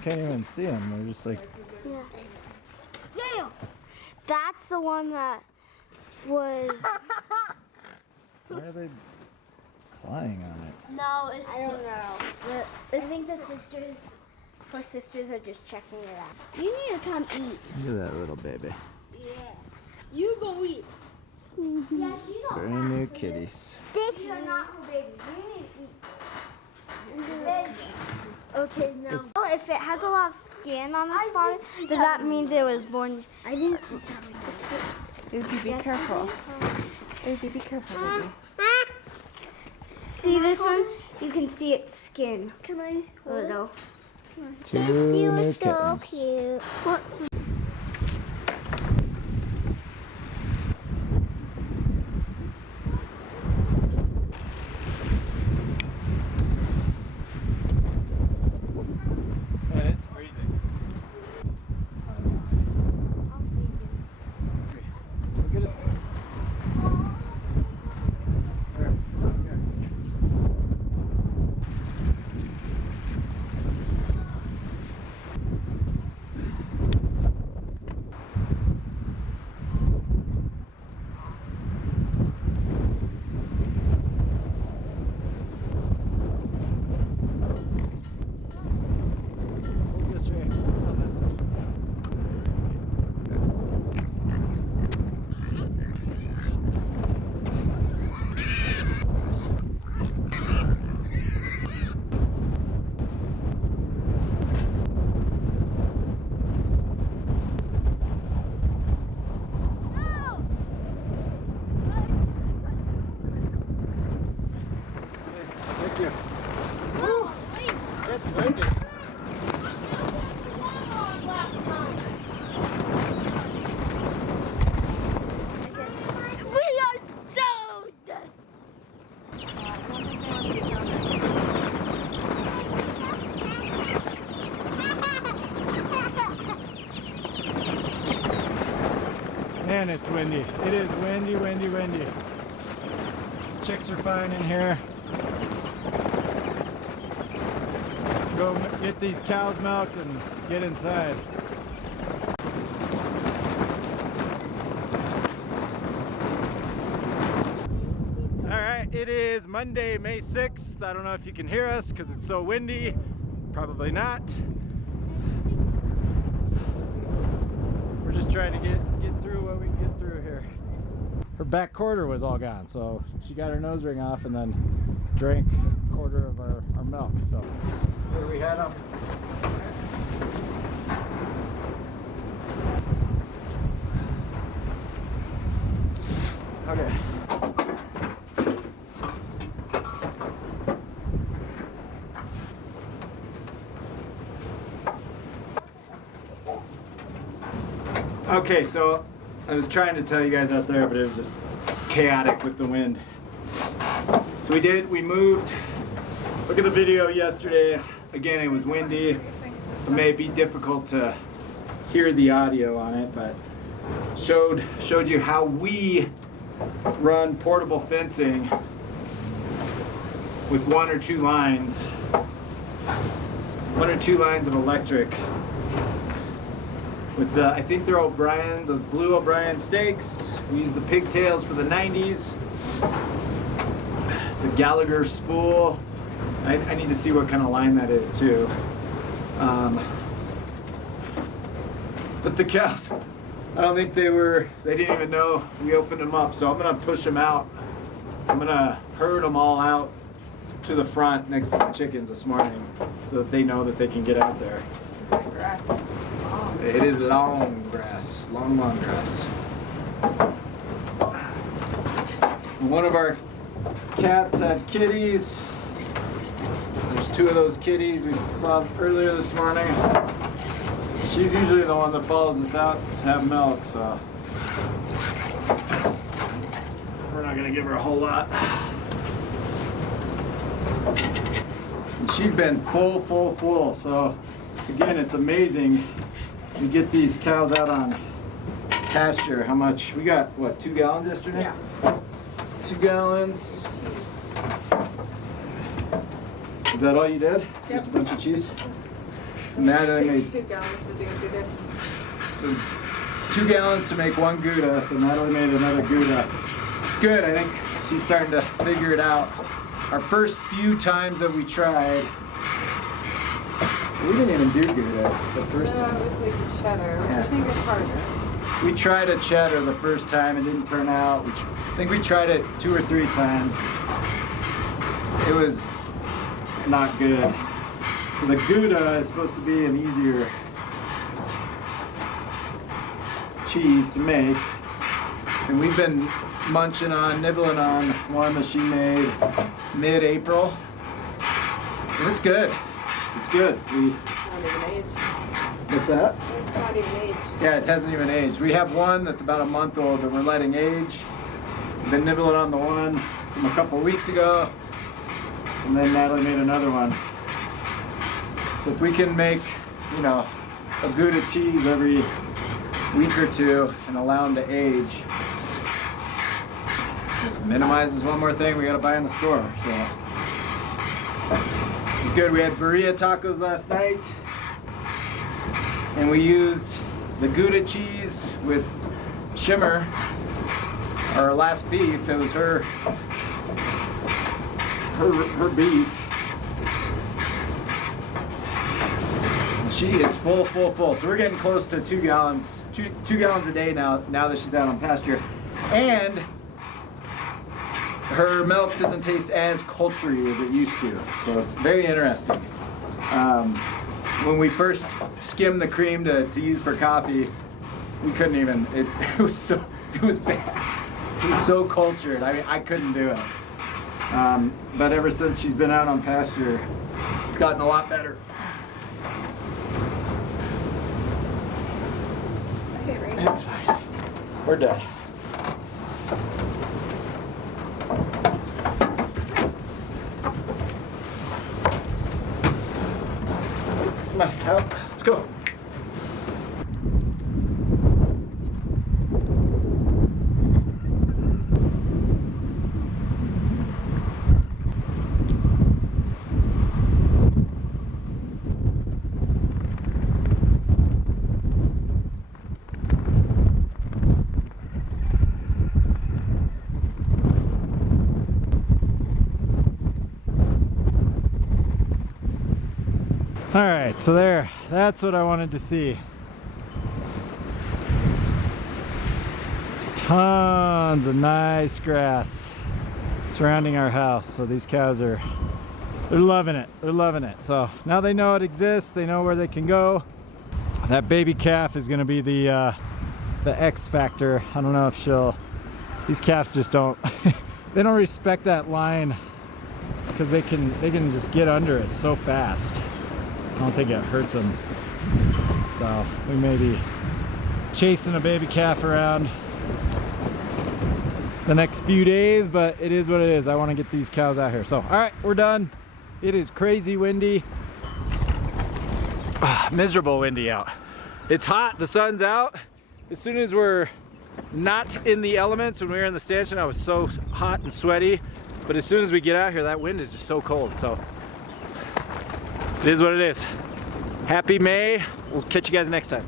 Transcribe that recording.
You can't even see them. They're just like... Yeah. Damn! That's the one that was... Why are they flying on it? No, it's... I don't know. I think the sisters... Her sisters are just checking it out. You need to come eat. Look at that little baby. Yeah. You go eat. Yeah, she's all Brand new kitties. These are not her babies. You need to eat. Okay, now. Oh, if it has a lot of skin on the spot, then that means it was born. I didn't see something. Izzy, be careful. Izzy, be careful, baby. See this one? You can see its skin. Can I? Little. Two new kittens. Cute. What's Man, it's freezing. Look at it. There, okay. Hold this right here. Hold this. Yes, thank you. It's windy. We are so done. Man, it's windy. It is windy, windy, windy. These chicks are fine in here. Go get these cows milked and get inside. Alright, it is Monday, May 6th. I don't know if you can hear us because it's so windy. Probably not. We're just trying to get through what we can get through here. Her back quarter was all gone, so she got her nose ring off and then drank a quarter of our milk. So here we had them. Okay. Okay, so I was trying to tell you guys out there, but it was just chaotic with the wind. So we moved. Look at the video yesterday. Again, it was windy. It may be difficult to hear the audio on it, but showed you how we run portable fencing with one or two lines of electric. With the, I think they're O'Brien, those blue O'Brien stakes. We use the pigtails for the 90s. It's a Gallagher spool. I need to see what kind of line that is too. But the cows, I don't think they didn't even know we opened them up. So I'm gonna push them out. I'm gonna herd them all out to the front next to the chickens this morning so that they know that they can get out there. It is long grass, long grass. One of our cats had kitties. There's two of those kitties we saw earlier this morning. She's usually the one that follows us out to have milk, so we're not gonna give her a whole lot. And she's been full. So again, it's amazing. We get these cows out on pasture. How much? We got, what, 2 gallons yesterday? Yeah. 2 gallons. Is that all you did? Yep. Just a bunch of cheese? Natalie It made takes 2 gallons to do a Gouda. so 2 gallons to make 1 Gouda, so Natalie made another Gouda. It's good, I think she's starting to figure it out. Our first few times that we tried, we didn't even do Gouda the first No, time. it was like a cheddar, which Yeah. I think is harder. We tried a cheddar the first time, it didn't turn out. I think we tried it 2 or 3 times. It was not good. So the Gouda is supposed to be an easier cheese to make. And we've been nibbling on one that she made mid-April. And it's good. It's good. It's not even aged. What's that? It's not even aged. Yeah, it hasn't even aged. We have one that's about a month old that we're letting age. We've been nibbling on the one from a couple weeks ago. And then Natalie made another one. So if we can make, you know, a Gouda cheese every week or 2 and allow them to age, just minimizes one more thing we gotta buy in the store. So it's good. We had burrito tacos last night, and we used the Gouda cheese with Shimmer, our last beef. It was her beef. She is full. So we're getting close to 2 gallons, 2 gallons a day now that she's out on pasture. And her milk doesn't taste as cultury as it used to. So it's very interesting. When we first skimmed the cream to use for coffee, we couldn't even, it was bad. It was so cultured. I mean, I couldn't do it. But ever since she's been out on pasture, it's gotten a lot better. Okay, right? It's fine. We're done. Come on, out. Let's go. All right, so that's what I wanted to see. There's tons of nice grass surrounding our house. So these cows they're loving it. They're loving it. So now they know it exists. They know where they can go. That baby calf is gonna be the X factor. I don't know if these calves just don't, they don't respect that line because they can just get under it so fast. I don't think it hurts them. So we may be chasing a baby calf around the next few days, but it is what it is. I want to get these cows out here. So, all right, we're done. It is crazy windy. Miserable windy out. It's hot, the sun's out. As soon as we're not in the elements, when we were in the stanchion, I was so hot and sweaty. But as soon as we get out here, that wind is just so cold. So it is what it is. Happy May. We'll catch you guys next time.